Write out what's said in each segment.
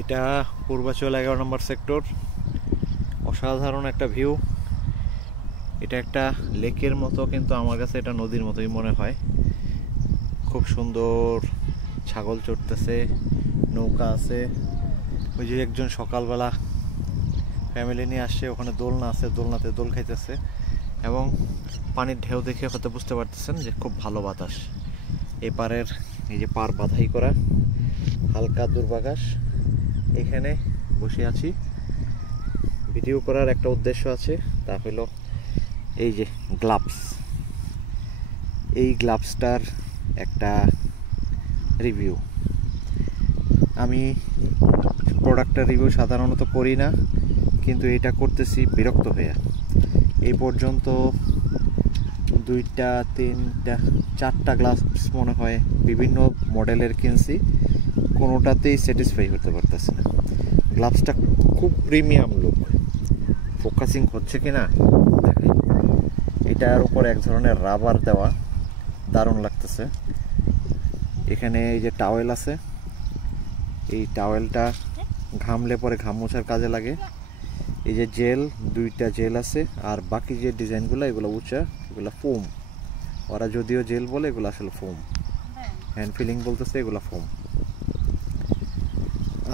এটা পূর্বাচল 11 নম্বর সেক্টর। অসাধারণ একটা ভিউ। এটা একটা লেকের মতো, কিন্তু আমার কাছে এটা নদীর মতোই মনে হয়। খুব সুন্দর ছাগল চড়তেছে, নৌকা আছে। ওই যে একজন সকালবেলা ফ্যামিলি নিয়ে আসছে, ওখানে দোলনা আছে, দোলনাতে দোল খাইতেছে। এবং পানির ঢেউ দেখে হয়তো বুঝতে পারতেছেন যে খুব ভালো বাতাস। এপারের এই যে পার বাধাই করা, হালকা দুর্বাঘাস। এখানে বসে আছি, ভিডিও করার একটা উদ্দেশ্য আছে, তা হলো এই যে গ্লাভস। এই গ্লাভসটার একটা রিভিউ। আমি প্রোডাক্টটার রিভিউ সাধারণত করি না, কিন্তু এটা করতেছি বিরক্ত হয়ে। এই পর্যন্ত 2টা 3টা 4টা গ্লাভস মনে হয় বিভিন্ন মডেলের কিনছি, কোনোটাতেই স্যাটিসফাই হতে পারতেছে না। গ্লাভসটা খুব প্রিমিয়াম লুক। ফোকাসিং হচ্ছে কি না দেখেন। এটার উপর এক ধরনের রাবার দেওয়া, দারুণ লাগতেছে। এখানে এই যে টাওয়েল আছে, এই টাওয়েলটা ঘামলে পরে ঘাম মোছার কাজে লাগে। এই যে জেল, 2টা জেল আছে। আর বাকি যে ডিজাইনগুলো, এগুলো উঁচা, এগুলো ফোম। ওরা যদিও জেল বলে, এগুলো আসলে ফোম। হ্যান্ড ফিলিং বলতেছে, এগুলো ফোম।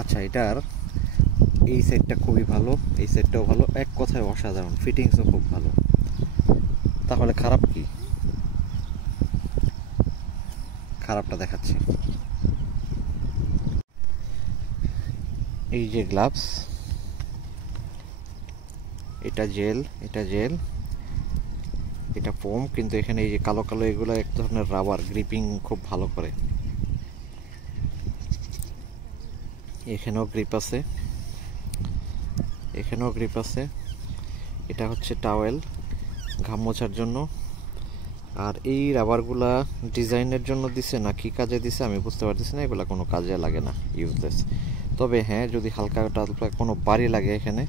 আচ্ছা, এটার এই সেটটা খুবই ভালো, এই সেটটাও ভালো, এক কথায় অসাধারণ। ফিটিংসও খুব ভালো। তাহলে খারাপ কি? খারাপটা দেখাচ্ছি। এই যে গ্লাভস, এটা জেল, এটা জেল, এটা ফোম, কিন্তু এখানে এই যে কালো কালো এগুলো এক ধরনের রাবার, গ্রিপিং খুব ভালো করে। এখানেও গ্রিপ আছে, এখানেও গ্রিপ আছে। এটা হচ্ছে টাওয়েল, ঘাম মোছার জন্য। আর এই রাবারগুলা ডিজাইনের জন্য দিছে না কি কাজে দিছে আমি বুঝতে পারতেছি না। এগুলা কোনো কাজে লাগে না, ইউজলেস। তবে হ্যাঁ, যদি হালকা টালকা কোনো বাড়ি লাগে এখানে,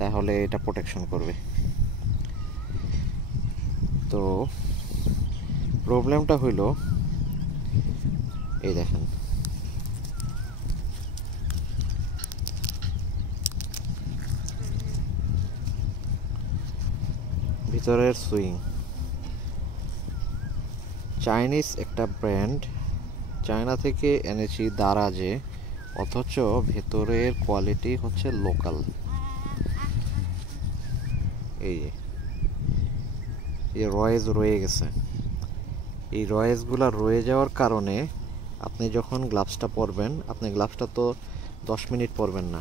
তাহলে এটা প্রোটেকশন করবে। তো প্রবলেমটা হইল, এই দেখেন, ভিতরের সুইং। চাইনিজ একটা ব্র্যান্ড, চায়না থেকে এনেছি দারাজে, অথচ ভেতরের কোয়ালিটি হচ্ছে লোকাল। এই যে রয়েস রয়ে গেছে। এই রয়েসগুলো রয়ে যাওয়ার কারণে আপনি যখন গ্লাভসটা পরবেন, আপনি গ্লাভসটা তো 10 মিনিট পরবেন না,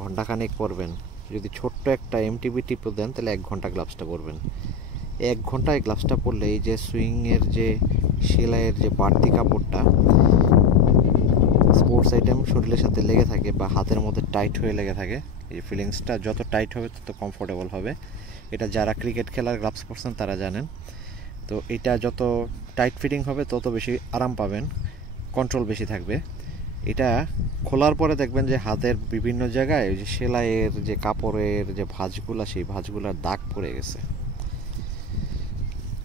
ঘন্টাখানেক পরবেন। যদি ছোট্ট একটা এমটিবি টিপে দেন, তাহলে 1 ঘন্টা গ্লাভসটা পরবেন। 1 ঘন্টায় গ্লাভসটা পরলে এই যে সুইংয়ের যে সেলাইয়ের যে বাড়তি কাপড়টা, স্পোর্টস আইটেম শরীরের সাথে লেগে থাকে বা হাতের মধ্যে টাইট হয়ে লেগে থাকে। এই ফিলিংসটা যত টাইট হবে তত কমফোর্টেবল হবে। এটা যারা ক্রিকেট খেলার গ্লাভস পরছেন তারা জানেন। তো এটা যত টাইট ফিটিং হবে তত বেশি আরাম পাবেন, কন্ট্রোল বেশি থাকবে। এটা খোলার পরে দেখবেন যে হাতের বিভিন্ন জায়গায় ওই যে সেলাইয়ের যে কাপড়ের যে ভাঁজগুলো, সেই ভাঁজগুলোর দাগ পড়ে গেছে।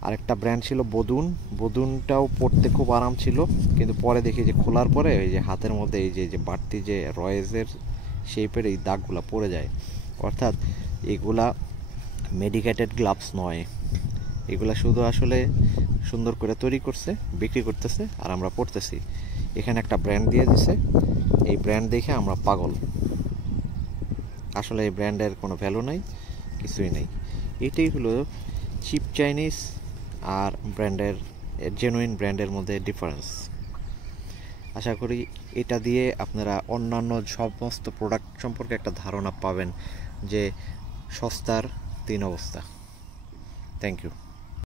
আরেকটা ব্র্যান্ড ছিল বদুন, বদুনটাও পরতে খুব আরাম ছিল, কিন্তু পরে দেখি যে খোলার পরে ওই যে হাতের মধ্যে এই যে বাড়তি যে রয়েসের শেপের এই দাগগুলো পড়ে যায়। অর্থাৎ এগুলা মেডিকেটেড গ্লাভস নয়, এগুলা শুধু আসলে সুন্দর করে তৈরি করছে, বিক্রি করতেছে, আর আমরা পড়তেছি। এখানে একটা ব্র্যান্ড দিয়ে দিছে, এই ব্র্যান্ড দেখে আমরা পাগল। আসলে এই ব্র্যান্ডের কোনো ভ্যালু নাই, কিছুই নেই। এটাই হলো চিপ চাইনিজ আর ব্র্যান্ডের, জেনুইন ব্র্যান্ডের মধ্যে ডিফারেন্স। আশা করি এটা দিয়ে আপনারা অন্যান্য সমস্ত প্রোডাক্ট সম্পর্কে একটা ধারণা পাবেন যে সস্তার 3 অবস্থা। Thank you.